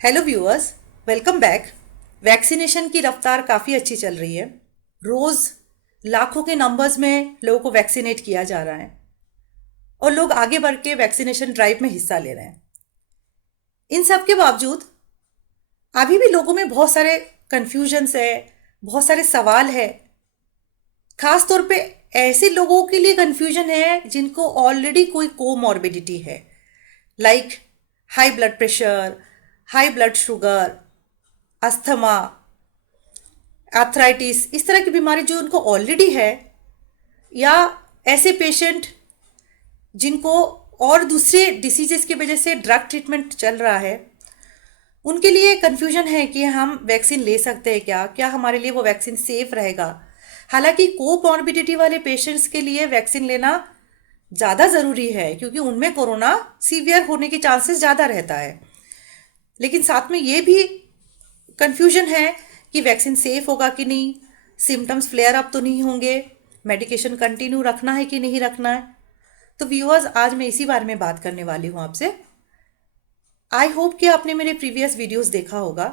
Hello viewers, welcome back. Vaccination की रफ्तार काफ़ी अच्छी चल रही है। रोज़ लाखों के नंबर्स में लोगों को वैक्सीनेट किया जा रहा है और लोग आगे बढ़ के वैक्सीनेशन ड्राइव में हिस्सा ले रहे हैं। इन सब के बावजूद अभी भी लोगों में बहुत सारे कन्फ्यूजन्स है, बहुत सारे सवाल है। खास तौर पे ऐसे लोगों के लिए कन्फ्यूजन है जिनको ऑलरेडी कोई कोमॉर्बिडिटी है, like high blood pressure, high blood sugar, asthma, arthritis, इस तरह की बीमारी जो उनको ऑलरेडी है, या ऐसे पेशेंट जिनको और दूसरे डिसीजेस की वजह से ड्रग ट्रीटमेंट चल रहा है, उनके लिए कन्फ्यूजन है कि हम वैक्सीन ले सकते हैं क्या, क्या हमारे लिए वो वैक्सीन सेफ रहेगा। हालांकि कोमॉर्बिडिटी वाले पेशेंट्स के लिए वैक्सीन लेना ज़्यादा ज़रूरी है क्योंकि उनमें कोरोना सीवियर होने के चांसेस ज़्यादा रहता है। लेकिन साथ में ये भी कन्फ्यूजन है कि वैक्सीन सेफ होगा कि नहीं, सिम्टम्स फ्लेयर अप तो नहीं होंगे, मेडिकेशन कंटिन्यू रखना है कि नहीं रखना है। तो व्यूअर्स, आज मैं इसी बारे में बात करने वाली हूँ आपसे। आई होप कि आपने मेरे प्रीवियस वीडियोस देखा होगा।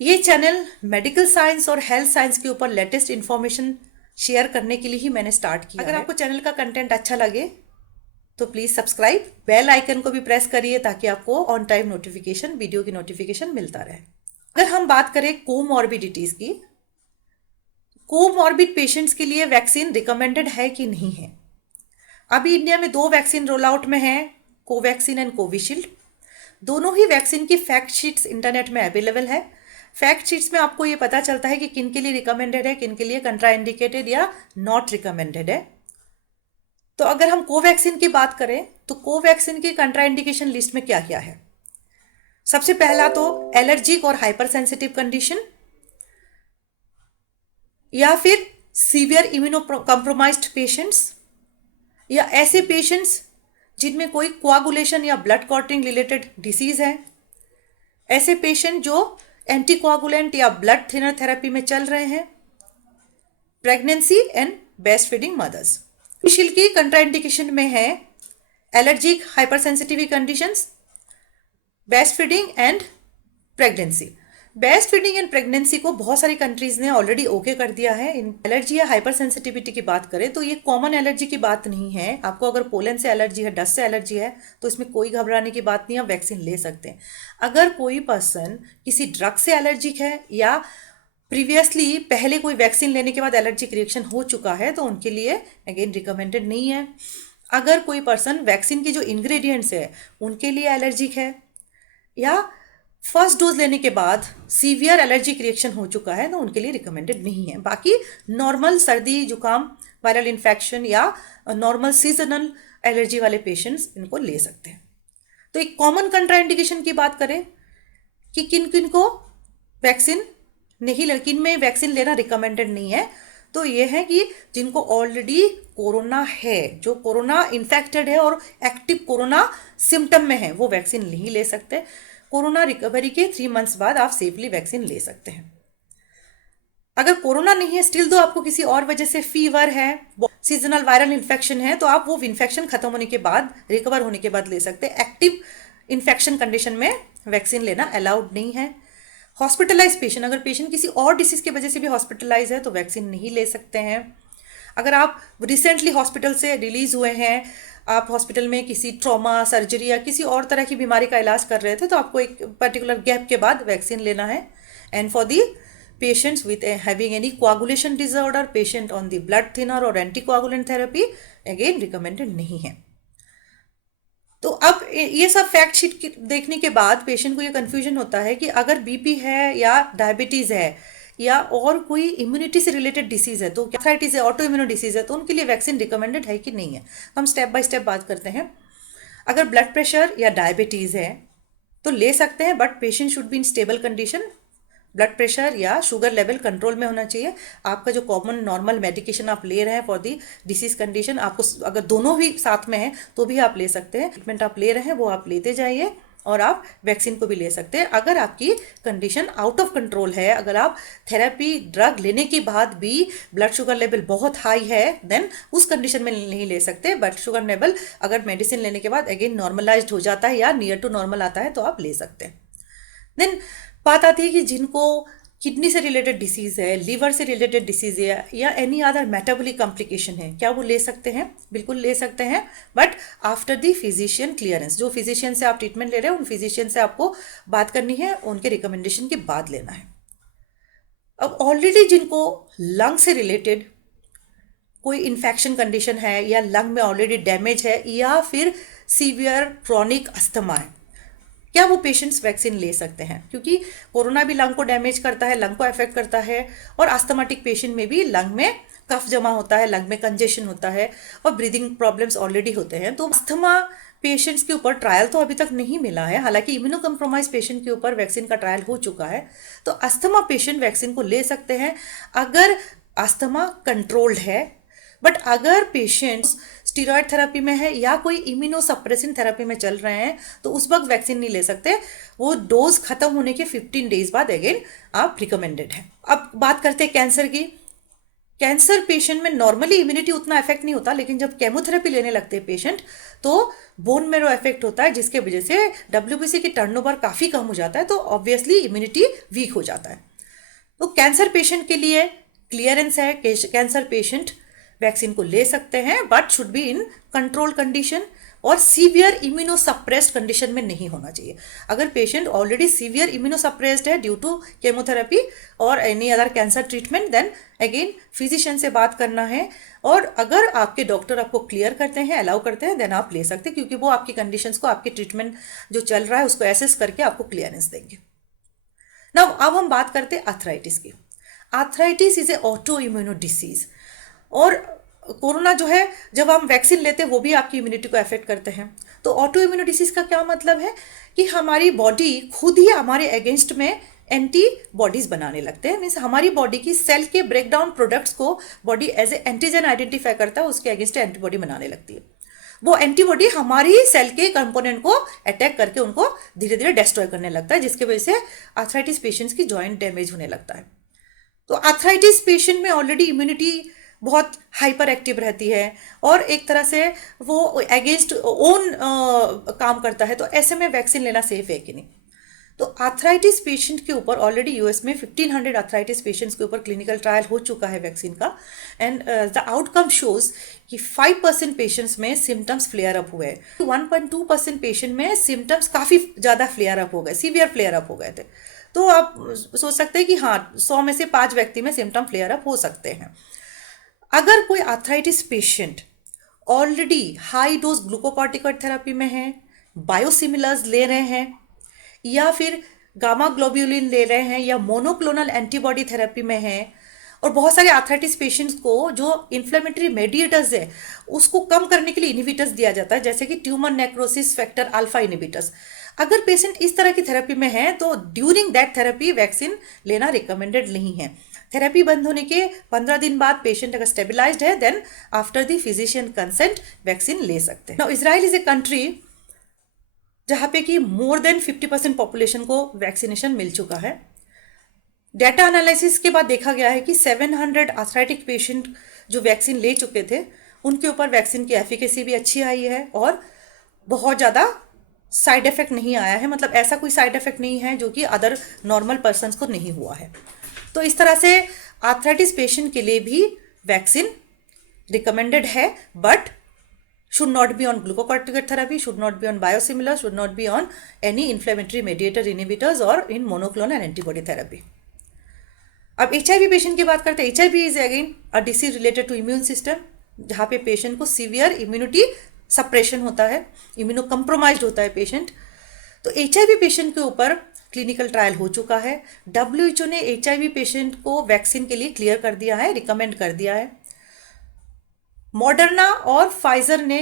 ये चैनल मेडिकल साइंस और हेल्थ साइंस के ऊपर लेटेस्ट इन्फॉर्मेशन शेयर करने के लिए ही मैंने स्टार्ट किया। अगर आपको चैनल का कंटेंट अच्छा लगे तो प्लीज़ सब्सक्राइब, बेल आइकन को भी प्रेस करिए ताकि आपको ऑन टाइम नोटिफिकेशन, वीडियो की नोटिफिकेशन मिलता रहे। अगर हम बात करें कोमॉर्बिडिटीज़ की, कोमॉर्बिड पेशेंट्स के लिए वैक्सीन रिकमेंडेड है कि नहीं है। अभी इंडिया में 2 वैक्सीन रोल आउट में हैं, कोवैक्सीन एंड कोविशील्ड। दोनों ही वैक्सीन की फैक्ट शीट्स इंटरनेट में अवेलेबल है। फैक्ट शीट्स में आपको ये पता चलता है कि किन के लिए रिकमेंडेड है, किन के लिए कंट्राइंडिकेटेड या नॉट रिकमेंडेड है। तो अगर हम कोवैक्सीन की बात करें तो कोवैक्सीन की कंट्राइंडिकेशन लिस्ट में क्या क्या है। सबसे पहला तो एलर्जिक और हाइपर सेंसिटिव कंडीशन, या फिर सीवियर इम्यूनो कॉम्प्रोमाइज्ड पेशेंट्स, या ऐसे पेशेंट्स जिनमें कोई कोआगुलेशन या ब्लड क्लॉटिंग रिलेटेड डिसीज है, ऐसे पेशेंट जो एंटीकोआगुलेंट या ब्लड थिनर थेरेपी में चल रहे हैं, pregnancy and breast feeding mother's. Covishield की कंट्राइंडिकेशन में है allergic, hyper sensitive conditions, breast feeding and pregnancy. Breast feeding and pregnancy को बहुत सारी कंट्रीज ने ऑलरेडी ओके कर दिया है। इन एलर्जी या हाइपर सेंसिटिविटी की बात करें तो ये कॉमन एलर्जी की बात नहीं है। आपको अगर पोलन से एलर्जी है, डस्ट से एलर्जी है, तो इसमें कोई घबराने की बात नहीं है, आप वैक्सीन ले सकते हैं। अगर कोई पर्सन किसी ड्रग से एलर्जिक है या प्रीवियसली पहले कोई वैक्सीन लेने के बाद एलर्जिक रिएक्शन हो चुका है तो उनके लिए अगेन रिकमेंडेड नहीं है। अगर कोई पर्सन वैक्सीन के जो इंग्रेडिएंट्स है उनके लिए एलर्जिक है, या फर्स्ट डोज लेने के बाद सीवियर एलर्जिक रिएक्शन हो चुका है, तो उनके लिए रिकमेंडेड नहीं है। बाकी नॉर्मल सर्दी जुकाम, वायरल इन्फेक्शन या नॉर्मल सीजनल एलर्जी वाले पेशेंट्स इनको ले सकते हैं। तो एक कॉमन कंट्राइंडिकेशन की बात करें कि किन किन को वैक्सीन नहीं, किन में वैक्सीन लेना रिकमेंडेड नहीं है, तो ये है कि जिनको ऑलरेडी कोरोना है, जो कोरोना इन्फेक्टेड है और एक्टिव कोरोना सिम्टम में है, वो वैक्सीन नहीं ले सकते। कोरोना रिकवरी के 3 मंथ्स बाद आप सेफली वैक्सीन ले सकते हैं। अगर कोरोना नहीं है स्टिल तो आपको किसी और वजह से फीवर है, सीजनल वायरल इन्फेक्शन है, तो आप वो इन्फेक्शन खत्म होने के बाद, रिकवर होने के बाद ले सकते हैं। एक्टिव इन्फेक्शन कंडीशन में वैक्सीन लेना अलाउड नहीं है। हॉस्पिटलाइज पेशेंट, अगर पेशेंट किसी और डिसीज की वजह से भी हॉस्पिटलाइज है तो वैक्सीन नहीं ले सकते हैं। अगर आप रिसेंटली हॉस्पिटल से रिलीज हुए हैं, आप हॉस्पिटल में किसी ट्रॉमा, सर्जरी या किसी और तरह की बीमारी का इलाज कर रहे थे, तो आपको एक पर्टिकुलर गैप के बाद वैक्सीन लेना है। And for the patients with having any coagulation disorder, patient on the blood thinner और एंटीकोआगुलेंट थेरेपी, अगेन रिकमेंडेड नहीं है। तो अब ये सब फैक्ट शीट देखने के बाद पेशेंट को ये कन्फ्यूजन होता है कि अगर बीपी है या डायबिटीज़ है या और कोई इम्यूनिटी से रिलेटेड डिसीज़ है, तो आर्थराइटिस है, ऑटो इम्यूनो डिसीज़ है, तो उनके लिए वैक्सीन रिकमेंडेड है कि नहीं है। हम स्टेप बाय स्टेप बात करते हैं। अगर ब्लड प्रेशर या डायबिटीज़ है तो ले सकते हैं, but patient should be in stable condition. Blood pressure या शुगर लेवल कंट्रोल में होना चाहिए। आपका जो कॉमन नॉर्मल मेडिकेशन आप ले रहे हैं फॉर दी डिसीज कंडीशन, आपको अगर दोनों भी साथ में हैं तो भी आप ले सकते हैं। ट्रीटमेंट आप ले रहे हैं वो आप लेते जाइए और आप वैक्सीन को भी ले सकते हैं। अगर आपकी कंडीशन आउट ऑफ कंट्रोल है, अगर आप थेरेपी ड्रग लेने के बाद भी ब्लड शुगर लेवल बहुत हाई है, देन उस कंडीशन में नहीं ले सकते। ब्लड शुगर लेवल अगर मेडिसिन लेने के बाद अगेन नॉर्मलाइज्ड हो जाता है या नियर टू नॉर्मल आता है तो आप ले सकते हैं। देन बात आती है कि जिनको किडनी से रिलेटेड डिसीज है, लीवर से रिलेटेड डिसीज है या एनी अदर मेटाबॉलिक कॉम्प्लिकेशन है, क्या वो ले सकते हैं? बिल्कुल ले सकते हैं, but after the physician clearance. जो फिजिशियन से आप ट्रीटमेंट ले रहे हैं उन फिजिशियन से आपको बात करनी है, उनके रिकमेंडेशन के बाद लेना है। अब ऑलरेडी जिनको लंग से रिलेटेड कोई इन्फेक्शन कंडीशन है या लंग में ऑलरेडी डैमेज है या फिर सीवियर क्रॉनिक अस्थमा है, क्या वो पेशेंट्स वैक्सीन ले सकते हैं? क्योंकि कोरोना भी लंग को डैमेज करता है, लंग को अफेक्ट करता है, और अस्थमाटिक पेशेंट में भी लंग में कफ जमा होता है, लंग में कंजेशन होता है और ब्रीदिंग प्रॉब्लम्स ऑलरेडी होते हैं। तो अस्थमा पेशेंट्स के ऊपर ट्रायल तो अभी तक नहीं मिला है, हालांकि इम्यूनो कम्प्रोमाइज पेशेंट के ऊपर वैक्सीन का ट्रायल हो चुका है। तो अस्थमा पेशेंट वैक्सीन को ले सकते हैं अगर अस्थमा कंट्रोल्ड है। बट अगर पेशेंट्स स्टीरॉयड थेरेपी में है या कोई इम्यूनो सप्रेसिन थेरेपी में चल रहे हैं तो उस वक्त वैक्सीन नहीं ले सकते, वो डोज खत्म होने के 15 डेज बाद अगेन आप रिकमेंडेड है। अब बात करते हैं कैंसर की। कैंसर पेशेंट में नॉर्मली इम्यूनिटी उतना इफेक्ट नहीं होता, लेकिन जब केमोथेरेपी लेने लगते हैं पेशेंट तो बोन मेरो इफेक्ट होता है, जिसके वजह से डब्ल्यूबीसी की टर्नओवर काफ़ी कम हो जाता है, तो ऑब्वियसली इम्यूनिटी वीक हो जाता है। तो कैंसर पेशेंट के लिए क्लियरेंस है, कैंसर पेशेंट वैक्सीन को ले सकते हैं, but should be in control condition और सीवियर इम्यूनोसप्रेस्ड कंडीशन में नहीं होना चाहिए। अगर पेशेंट ऑलरेडी सीवियर इम्यूनोसप्रेस्ड है ड्यू टू केमोथेरेपी और any other cancer treatment, then again physician से बात करना है, और अगर आपके डॉक्टर आपको क्लियर करते हैं, अलाउ करते हैं, देन आप ले सकते हैं, क्योंकि वो आपकी कंडीशंस को, आपके ट्रीटमेंट जो चल रहा है उसको एसेस करके आपको क्लियरेंस देंगे। नाउ अब हम बात करते हैं आर्थराइटिस की। Arthritis is a auto immuno disease, और कोरोना जो है जब हम वैक्सीन लेते हैं वो भी आपकी इम्यूनिटी को अफेक्ट करते हैं। तो ऑटो इम्यूनो डिसीज का क्या मतलब है कि हमारी बॉडी खुद ही हमारे अगेंस्ट में एंटीबॉडीज बनाने लगते हैं। मीन्स हमारी बॉडी की सेल के ब्रेकडाउन प्रोडक्ट्स को body as a antigen identify करता है, उसके अगेंस्ट एंटीबॉडी बनाने लगती है। वो एंटीबॉडी हमारी सेल के कंपोनेंट को अटैक करके उनको धीरे धीरे डिस्ट्रॉय करने लगता है, जिसकी वजह से आर्थराइटिस पेशेंट्स की जॉइंट डैमेज होने लगता है। तो आर्थराइटिस पेशेंट में ऑलरेडी इम्यूनिटी बहुत हाइपर एक्टिव रहती है और एक तरह से वो अगेंस्ट ओन काम करता है, तो ऐसे में वैक्सीन लेना सेफ है कि नहीं? तो आर्थराइटिस पेशेंट के ऊपर ऑलरेडी यूएस में 1500 आर्थराइटिस पेशेंट्स के ऊपर क्लिनिकल ट्रायल हो चुका है वैक्सीन का, एंड द आउटकम शोज कि 5% पेशेंट्स में सिम्टम्स फ्लेयर अप हुए, 1.2% पेशेंट में सिम्टम्स काफ़ी ज़्यादा फ्लेयर अप हो गए, सीवियर फ्लेयर अप हो गए थे। तो आप सोच सकते हैं कि हाँ, 100 में से 5 व्यक्ति में सिम्टम फ्लेयर अप हो सकते हैं। अगर कोई arthritis patient already high dose glucocorticoid therapy में है, बायोसिमिलर्स ले रहे हैं, या फिर गामा ग्लोब्यूलिन ले रहे हैं, या मोनोक्लोनल एंटीबॉडी थेरेपी में है, और बहुत सारे आर्थराइटिस पेशेंट्स को जो इन्फ्लेमेटरी मेडिएटर्स है उसको कम करने के लिए इनिबिटर्स दिया जाता है, जैसे कि tumour necrosis factor alpha inhibitors. अगर पेशेंट इस तरह की थेरेपी में है तो ड्यूरिंग दैट थेरेपी वैक्सीन लेना रिकमेंडेड नहीं है। थेरेपी बंद होने के 15 दिन बाद पेशेंट अगर स्टेबिलाइज्ड है, then after the physician consent vaccine ले सकते हैं। Now Israel is a country जहाँ पे कि मोर देन 50% पॉपुलेशन को वैक्सीनेशन मिल चुका है। डाटा एनालिसिस के बाद देखा गया है कि 700 आर्थराइटिक पेशेंट जो वैक्सीन ले चुके थे उनके ऊपर वैक्सीन की एफिकेसी भी अच्छी आई है और बहुत ज़्यादा साइड इफेक्ट नहीं आया है। मतलब ऐसा कोई साइड इफेक्ट नहीं है जो कि अदर नॉर्मल पर्सन्स को नहीं हुआ है। तो इस तरह से आर्थराइटिस पेशेंट के लिए भी वैक्सीन रिकमेंडेड है, but should not be on glucocorticoid therapy, should not be on biosimilars, should not be on any inflammatory mediator inhibitors or in monoclonal antibody therapy. अब HIV पेशेंट की बात करते हैं। HIV is again a disease related to immune system, जहाँ पे patient को severe immunity suppression होता है, इम्यूनो कंप्रोमाइज्ड होता है पेशेंट। तो HIV पेशेंट के ऊपर क्लिनिकल ट्रायल हो चुका है। WHO ने HIV पेशेंट को वैक्सीन के लिए क्लियर कर दिया है, रिकमेंड कर दिया है। मॉडर्ना और फाइजर ने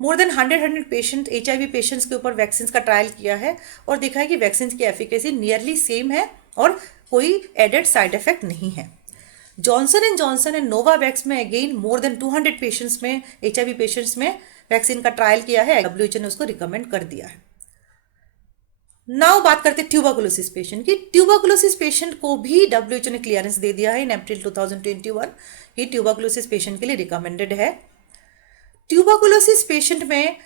more than 100 patient HIV patients के ऊपर वैक्सीन का ट्रायल किया है और देखा है कि वैक्सीन की एफिकेसी नियरली सेम है और कोई एडेड साइड इफेक्ट नहीं है। Johnson and Johnson and Novavax में अगेन मोर देन 200 पेशेंट्स में, HIV पेशेंट्स में वैक्सीन का ट्रायल किया है, WHO ने उसको रिकमेंड कर दिया है। नाउ बात करते हैं ट्यूबरकुलोसिस पेशेंट की। ट्यूबरकुलोसिस पेशेंट को भी WHO ने क्लियरेंस दे दिया है इन अप्रैल 2021 कि ट्यूबरकुलोसिस पेशेंट के लिए रिकमेंडेड है। ट्यूबरकुलोसिस पेशेंट में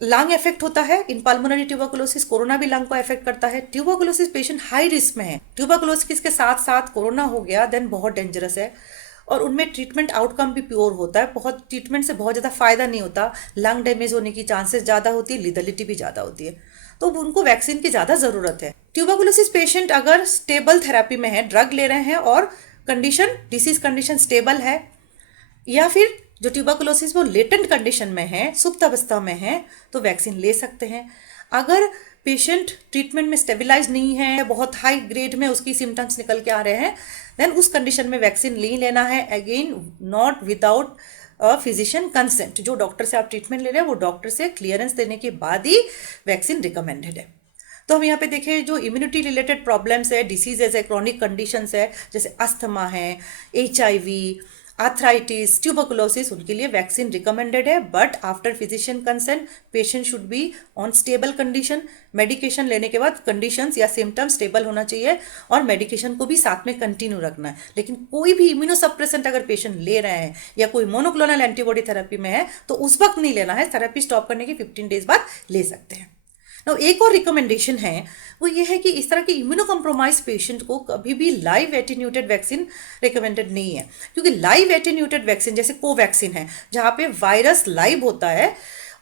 लंग इफेक्ट होता है इन पल्मोनरी ट्यूबरकुलोसिस, कोरोना भी लंग को इफेक्ट करता है। ट्यूबरकुलोसिस पेशेंट हाई रिस्क में है, ट्यूबरकुलोसिस के साथ साथ कोरोना हो गया देन बहुत डेंजरस है, और उनमें ट्रीटमेंट आउटकम भी प्योर होता है, बहुत ट्रीटमेंट से बहुत ज़्यादा फायदा नहीं होता, लंग डैमेज होने की चांसेस ज़्यादा होती है, लिथलिटी भी ज़्यादा होती है, तो उनको वैक्सीन की ज़्यादा ज़रूरत है। ट्यूबरकुलोसिस पेशेंट अगर स्टेबल थेरेपी में है, ड्रग ले रहे हैं और कंडीशन डिसीज कंडीशन स्टेबल है, या फिर जो ट्यूबरकुलोसिस वो लेटेंट कंडीशन में है, सुप्त अवस्था में है, तो वैक्सीन ले सकते हैं। अगर पेशेंट ट्रीटमेंट में स्टेबिलाइज नहीं है, बहुत हाई ग्रेड में उसकी सिम्टम्स निकल के आ रहे हैं, देन उस कंडीशन में वैक्सीन नहीं लेना है, again not without physician consent. जो डॉक्टर से आप ट्रीटमेंट ले रहे हैं वो डॉक्टर से क्लियरेंस देने के बाद ही वैक्सीन रिकमेंडेड है। तो हम यहाँ पे देखें जो इम्यूनिटी रिलेटेड प्रॉब्लम्स है, डिसीजेज है, क्रॉनिक कंडीशंस है, जैसे अस्थमा है, HIV, आर्थराइटिस, ट्यूबरकुलोसिस, उनके लिए वैक्सीन रिकमेंडेड है, but after physician consent patient should be on stable condition. Medication लेने के बाद कंडीशंस या सिम्टम्स स्टेबल होना चाहिए और मेडिकेशन को भी साथ में कंटिन्यू रखना है। लेकिन कोई भी इम्यूनोसप्रेसेंट अगर पेशेंट ले रहे हैं या कोई मोनोक्लोनल एंटीबॉडी थेरेपी में है तो उस वक्त नहीं लेना है, थेरेपी स्टॉप करने के 15 डेज बाद ले सकते हैं। now, एक और रिकमेंडेशन है वो ये है कि इस तरह के इम्यूनो कम्प्रोमाइज पेशेंट को कभी भी लाइव एटीन्यूटेड वैक्सीन रिकमेंडेड नहीं है, क्योंकि लाइव एटीन्यूटेड वैक्सीन जैसे कोवैक्सीन है जहाँ पे वायरस लाइव होता है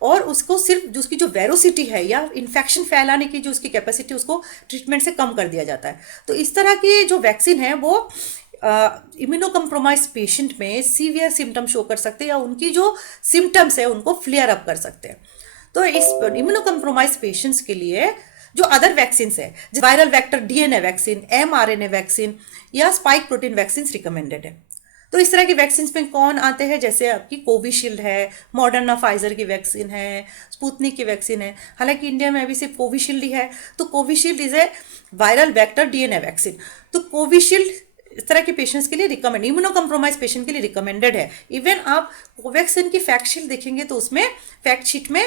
और उसको सिर्फ जो उसकी जो वेरोसिटी है या इन्फेक्शन फैलाने की जो उसकी कैपेसिटी उसको ट्रीटमेंट से कम कर दिया जाता है। तो इस तरह की जो वैक्सीन है वो इम्यूनो कम्प्रोमाइज पेशेंट में सीवियर सिम्टम शो कर सकते हैं या उनकी जो सिम्टम्स है उनको फ्लेयर अप कर सकते हैं। तो इस इम्यूनो कम्प्रोमाइज पेशेंट्स के लिए जो अदर वैक्सीन है, viral vector DNA vaccine, mRNA vaccine या स्पाइक प्रोटीन वैक्सीन रिकमेंडेड है। तो इस तरह की वैक्सीन में कौन आते हैं, जैसे आपकी कोविशील्ड है, मॉडर्ना फाइजर की वैक्सीन है, स्पुतनिक की वैक्सीन है। हालांकि इंडिया में अभी सिर्फ कोविशील्ड ही है, तो Covishield is a viral vector DNA vaccine. तो कोविशील्ड इस तरह के पेशेंट्स के लिए रिकमेंड, इम्यूनो कम्प्रोमाइज पेशेंट के लिए रिकमेंडेड है। इवन आप कोवैक्सीन की फैक्ट शीट देखेंगे तो उसमें फैक्ट शीट में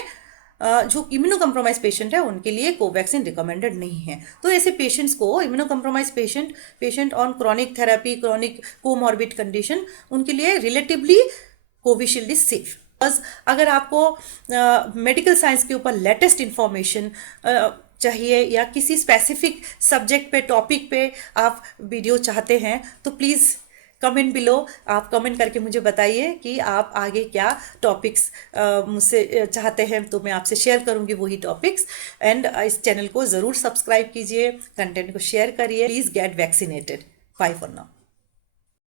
जो इम्यूनो कम्प्रोमाइज पेशेंट है उनके लिए कोवैक्सीन रिकमेंडेड नहीं है। तो ऐसे पेशेंट्स को immuno compromise patient on chronic therapy, chronic comorbid condition, उनके लिए रिलेटिवली कोविशील्ड इज सेफ। बस अगर आपको मेडिकल साइंस के ऊपर लेटेस्ट इंफॉर्मेशन चाहिए या किसी स्पेसिफिक सब्जेक्ट पे, टॉपिक पे आप वीडियो चाहते हैं तो प्लीज़ कमेंट बिलो, आप कमेंट करके मुझे बताइए कि आप आगे क्या टॉपिक्स मुझसे चाहते हैं, तो मैं आपसे शेयर करूंगी वही टॉपिक्स। एंड इस चैनल को ज़रूर सब्सक्राइब कीजिए, कंटेंट को शेयर करिए। Please get vaccinated. Bye for now.